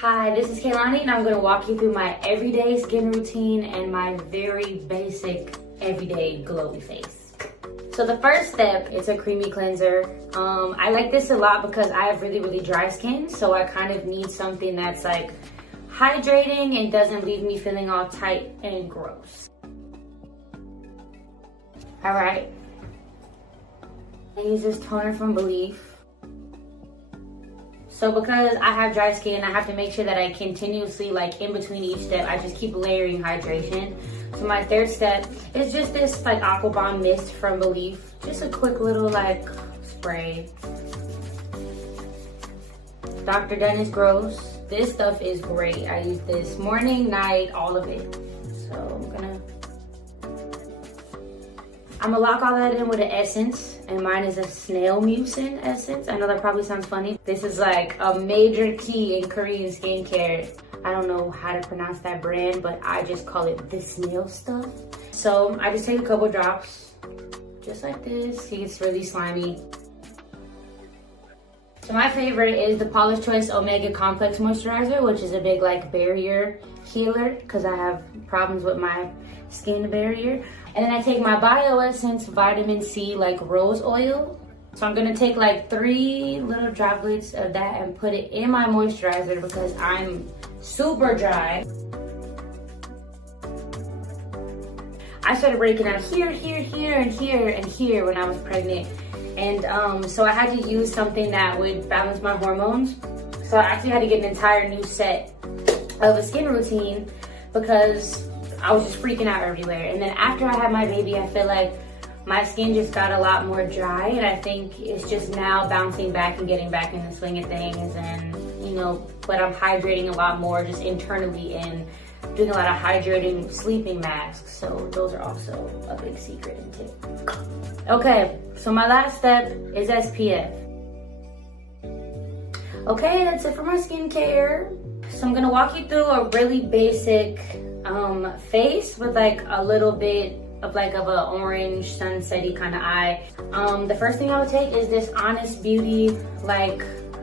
Hi, this is Kehlani and I'm going to walk you through my everyday skin routine and my very basic everyday glowy face. So the first step is a creamy cleanser. I like this a lot because I have really dry skin, so I kind of need something that's like hydrating and doesn't leave me feeling all tight and gross. All right, I use this toner from Belief. So because I have dry skin, I have to make sure that I continuously, like in between each step, I just keep layering hydration. So my third step is just this like Aqua Bomb mist from Belief. Just a quick little like spray. Dr. Dennis Gross. This stuff is great. I use this morning, night, all of it. So I'm gonna lock all that in with an essence, and mine is a snail mucin essence. I know that probably sounds funny. This is like a major key in Korean skincare. I don't know how to pronounce that brand, but I just call it the snail stuff. So I just take a couple drops, just like this. See, it's really slimy. So my favorite is the Paula's Choice Omega Complex Moisturizer, which is a big like barrier healer because I have problems with my skin barrier. And then I take my Bio Essence Vitamin C like rose oil. So I'm gonna take like 3 little droplets of that and put it in my moisturizer because I'm super dry. I started breaking out here, and here, and here when I was pregnant. And so I had to use something that would balance my hormones. So I actually had to get an entire new set of a skin routine because I was just freaking out everywhere. And then after I had my baby, I feel like my skin just got a lot more dry, and I think it's just now bouncing back and getting back in the swing of things. And you know, but I'm hydrating a lot more just internally and doing a lot of hydrating sleeping masks. So those are also a big secret and tip. Okay, so my last step is SPF. Okay, that's it for my skincare. So I'm gonna walk you through a really basic face with like a little bit of like of a orange sunsetty kind of eye. The first thing I would take is this Honest Beauty like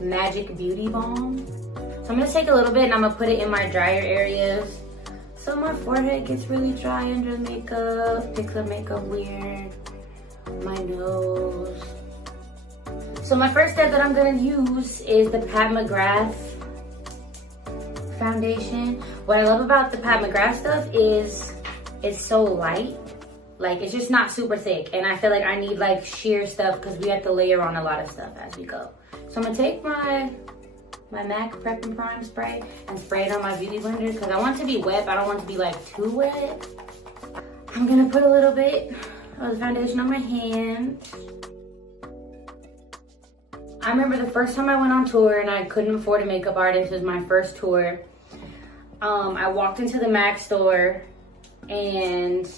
Magic Beauty Balm. So I'm gonna take a little bit and I'm gonna put it in my drier areas. So my forehead gets really dry under the makeup, picks up makeup weird, my nose. So my first step that I'm gonna use is the Pat McGrath foundation. What I love about the Pat McGrath stuff is it's so light. Like it's just not super thick, and I feel like I need like sheer stuff because we have to layer on a lot of stuff as we go. So I'm gonna take my MAC Prep and Prime spray and spray it on my beauty blender because I want it to be wet, but I don't want it to be like too wet. I'm gonna put a little bit of the foundation on my hand. I remember the first time I went on tour and I couldn't afford a makeup artist. It was my first tour. I walked into the MAC store and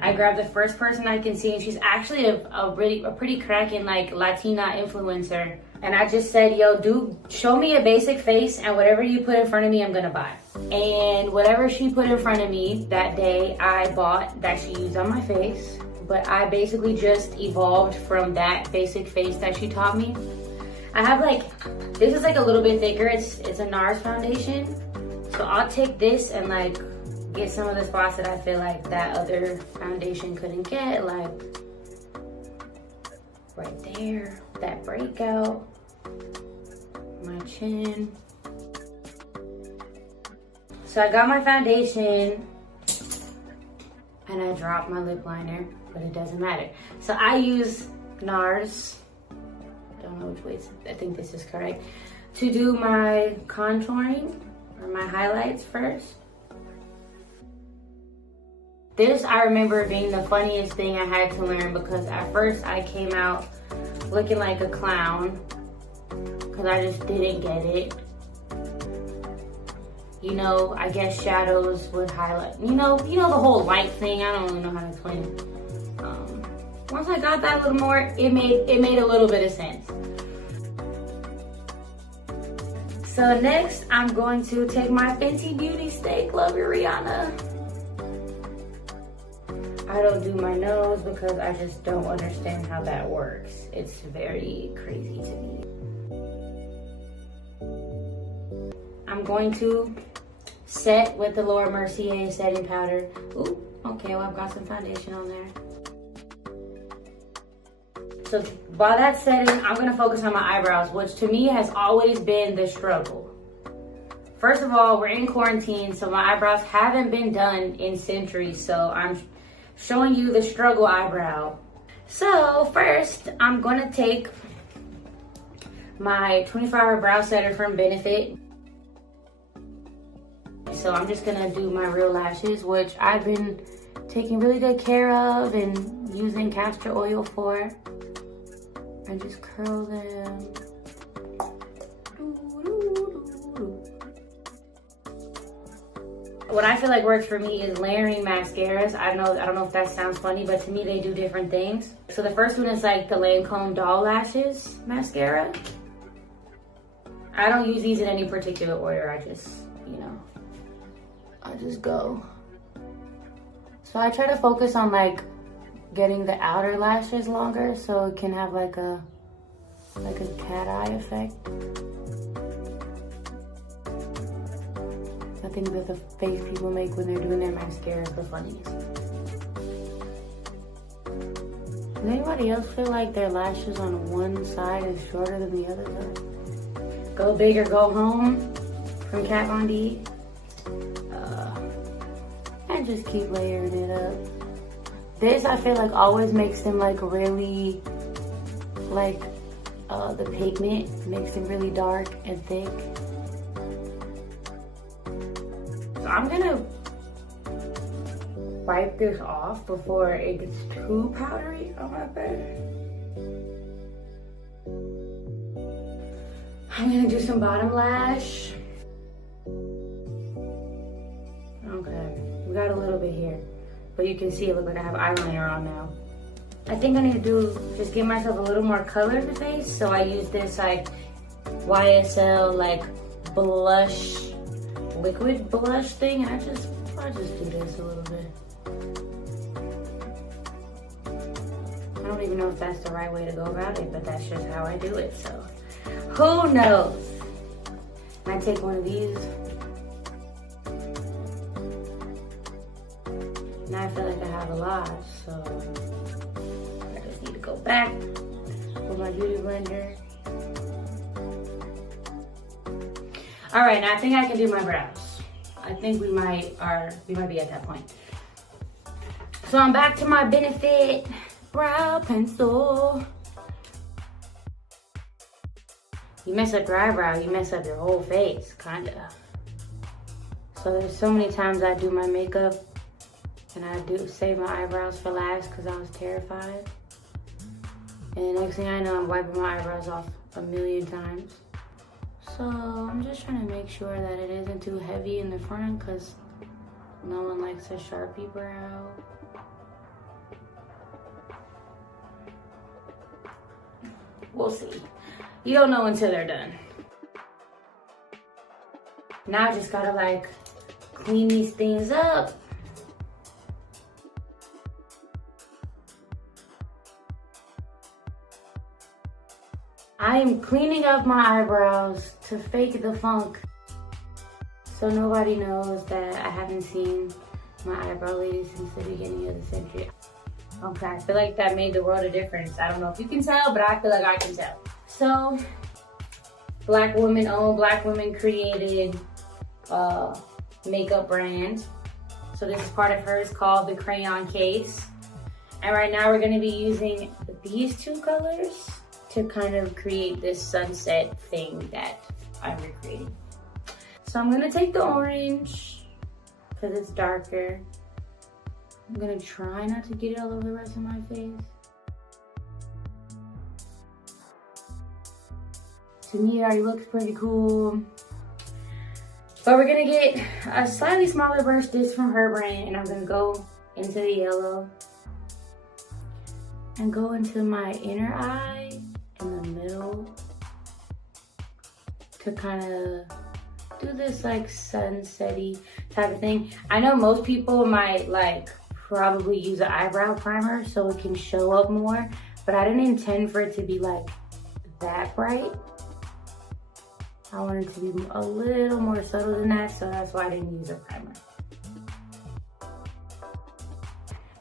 I grabbed the first person I can see, and she's actually a pretty cracking like Latina influencer. And I just said, yo, dude, show me a basic face and whatever you put in front of me, I'm gonna buy. And whatever she put in front of me that day, I bought that she used on my face. But I basically just evolved from that basic face that she taught me. I have like, this is like a little bit thicker. It's a NARS foundation. So I'll take this and like get some of the spots that I feel like that other foundation couldn't get, like right there, that breakout, my chin. So I got my foundation and I dropped my lip liner, but it doesn't matter. So I use NARS, don't know which way I think this is correct, to do my contouring or my highlights first. This I remember being the funniest thing I had to learn because at first I came out looking like a clown because I just didn't get it. You know, I guess shadows would highlight, you know the whole light thing. I don't really know how to explain it. Once I got that a little more, it made a little bit of sense. So next, I'm going to take my Fenty Beauty Stay Glowy Rihanna. I don't do my nose because I just don't understand how that works. It's very crazy to me. I'm I'm going to set with the Laura Mercier setting powder. Ooh, okay, well I've got some foundation on there. So while that's setting, I'm gonna focus on my eyebrows, which to me has always been the struggle. First of all, we're in quarantine, so my eyebrows haven't been done in centuries, so I'm showing you the struggle eyebrow. So first, I'm gonna take my 24-hour brow setter from Benefit. So I'm just gonna do my real lashes, which I've been taking really good care of and using castor oil for. And just curl them. What I feel like works for me is layering mascaras. I don't know if that sounds funny, but to me they do different things. So the first one is like the Lancome Doll Lashes mascara. I don't use these in any particular order. I just, I just go. So I try to focus on like getting the outer lashes longer so it can have like a cat eye effect. I think that the face people make when they're doing their mascara is the funniest. Does anybody else feel like their lashes on one side is shorter than the other side? Go big or go home from Kat Von D. And just keep layering it up. This I feel like always makes them like really, like the pigment makes them really dark and thick. So I'm gonna wipe this off before it gets too powdery on my face. I'm gonna do some bottom lash. Okay, we got a little bit here. But you can see it look like I have eyeliner on now. I think I need to just give myself a little more color in the face. So I use this like YSL like blush, liquid blush thing. I just do this a little bit. I don't even know if that's the right way to go about it, but that's just how I do it, so who knows? And I take one of these. Now I feel like I have a lot, so I just need to go back with my beauty blender. All right, now I think I can do my brows. I think we might be at that point. So I'm back to my Benefit brow pencil. You mess up your eyebrow, you mess up your whole face, kinda. So there's so many times I do my makeup and I do save my eyebrows for last because I was terrified. And the next thing I know, I'm wiping my eyebrows off a million times. So I'm just trying to make sure that it isn't too heavy in the front because no one likes a Sharpie brow. We'll see. You don't know until they're done. Now I just gotta like clean these things up. I am cleaning up my eyebrows to fake the funk so nobody knows that I haven't seen my eyebrow lady since the beginning of the century. Okay, I feel like that made the world a difference. I don't know if you can tell, but I feel like I can tell. So, Black woman owned, Black women created makeup brand. So this is part of hers called the Crayon Case. And right now we're gonna be using these two colors to kind of create this sunset thing that I'm recreating. So I'm gonna take the orange because it's darker. I'm gonna try not to get it all over the rest of my face. To me, it already looks pretty cool. But we're gonna get a slightly smaller brush, this from her brand, and I'm gonna go into the yellow and go into my inner eye in the middle to kind of do this like sunset-y type of thing. I know most people might like probably use an eyebrow primer so it can show up more, but I didn't intend for it to be like that bright. I wanted to be a little more subtle than that, so that's why I didn't use a primer.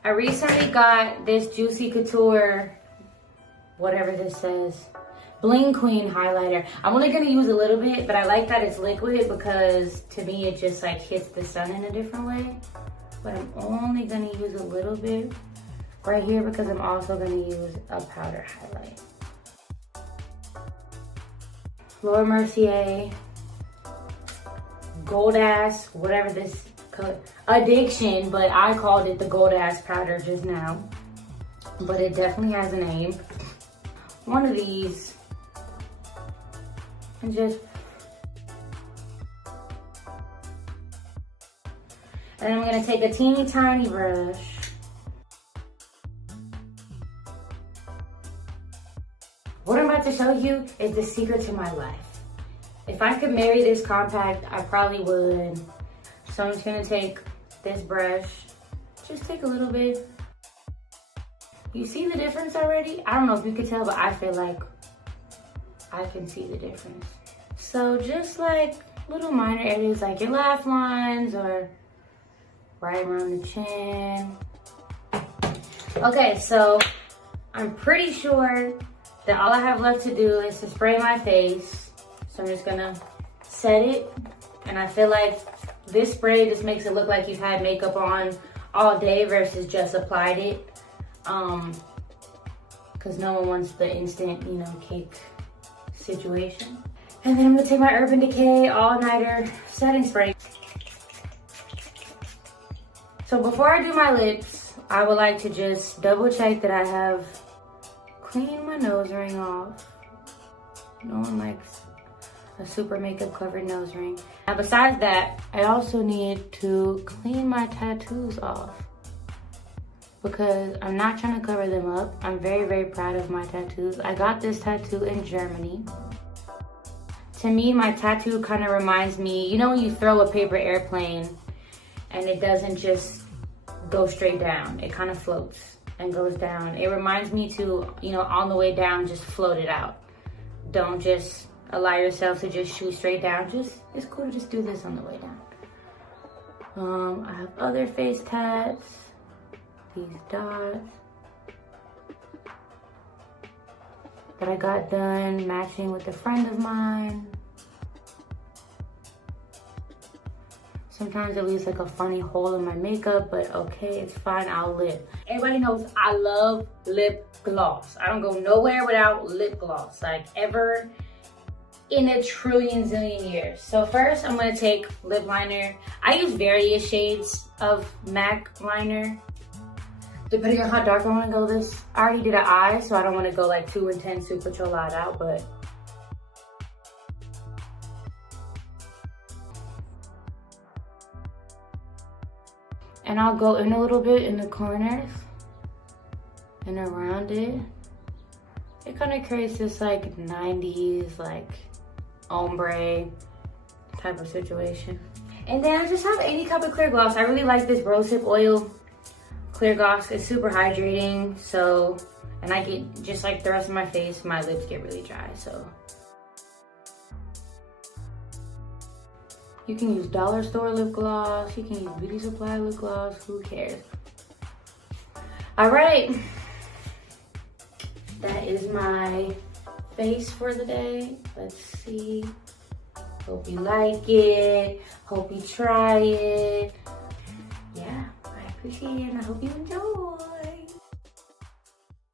I recently got this Juicy Couture, whatever this says, Bling Queen highlighter. I'm only gonna use a little bit, but I like that it's liquid because to me it just like hits the sun in a different way. But I'm only gonna use a little bit right here because I'm also gonna use a powder highlight. Laura Mercier, Gold Ass, whatever this color, Addiction, but I called it the Gold Ass powder just now. But it definitely has a name. One of these, and just, and I'm gonna take a teeny tiny brush. What I'm about to show you is the secret to my life. If I could marry this compact, I probably would. So I'm just gonna take this brush, just take a little bit. You see the difference already? I don't know if you can tell, but I feel like I can see the difference. So just like little minor areas like your laugh lines or right around the chin. Okay, so I'm pretty sure that all I have left to do is to spray my face. So I'm just gonna set it. And I feel like this spray just makes it look like you've had makeup on all day versus just applied it. Cause no one wants the instant, you know, cake situation. And then I'm gonna take my Urban Decay All Nighter setting spray. So before I do my lips, I would like to just double check that I have cleaned my nose ring off. No one likes a super makeup covered nose ring. Now besides that, I also need to clean my tattoos off because I'm not trying to cover them up. I'm very, very proud of my tattoos. I got this tattoo in Germany. To me, my tattoo kind of reminds me, you know when you throw a paper airplane and it doesn't just go straight down, it kind of floats and goes down. It reminds me to, you know, on the way down, just float it out. Don't just allow yourself to just shoot straight down. Just, it's cool to just do this on the way down. I have other face tats, these dots that I got done matching with a friend of mine. Sometimes it leaves like a funny hole in my makeup, but okay, it's fine, I'll lip. Everybody knows I love lip gloss. I don't go nowhere without lip gloss, like ever in a trillion zillion years. So first I'm gonna take lip liner. I use various shades of MAC liner, depending on how dark I wanna go this. I already did an eye, so I don't wanna go like too intense, super chill out, but and I'll go in a little bit in the corners and around it. It kind of creates this like 90s like ombre type of situation. And then I just have any type of clear gloss. I really like this rosehip oil clear gloss. It's super hydrating. So, and I get, just like the rest of my face, my lips get really dry. So you can use dollar store lip gloss. You can use beauty supply lip gloss. Who cares? All right. That is my face for the day. Let's see. Hope you like it. Hope you try it. Yeah, I appreciate it and I hope you enjoy.